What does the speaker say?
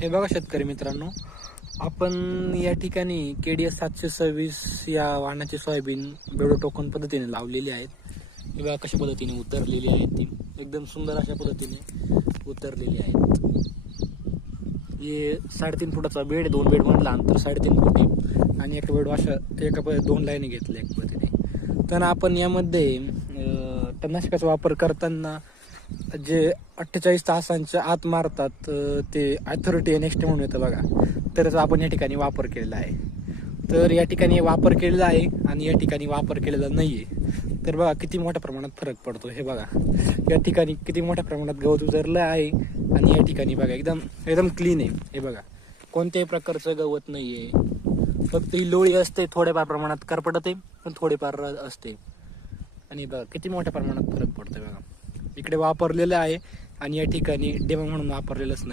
हे बघा शेतकरी मित्रांनो, आपण या ठिकाणी KDS 726 या वाहनाची सोयाबीन बेडो टोकन पद्धतीने लावलेली आहेत. हे बघा कशा पद्धतीने उतरलेली आहे, ती एकदम सुंदर अशा पद्धतीने उतरलेली आहे. हे 3.5 फुटाचा बेड आहे, 2 बेड मधला अंतर 3.5 फूट आहे आणि एक बेड अशा एका 2 लाईनी घेतल्या एक पद्धतीने. तर आपण यामध्ये तणनाशकाचा वापर करताना जे 48 तासांच्या आत मारतात ते अथॉरिटी नेक्स्ट म्हणून येतं बघा, तरच आपण या ठिकाणी वापर केलेला आहे. तर या ठिकाणी वापर केलेला आहे आणि या ठिकाणी वापर केलेला नाहीये. तर बघा किती मोठ्या प्रमाणात फरक पडतो. हे बघा या ठिकाणी किती मोठ्या प्रमाणात गवत उतरलं आहे आणि या ठिकाणी बघा एकदम क्लीन आहे. हे बघा कोणत्याही प्रकारचं गवत नाहीये, फक्त ही लोळी असते, थोड्याफार प्रमाणात करपटते पण थोडेफार असते. आणि बघा किती मोठ्या प्रमाणात फरक पडतोय. बघा इकडे वापरलेलं आहे आणि या ठिकाणी डेमो म्हणून वापरलेलंच नाही.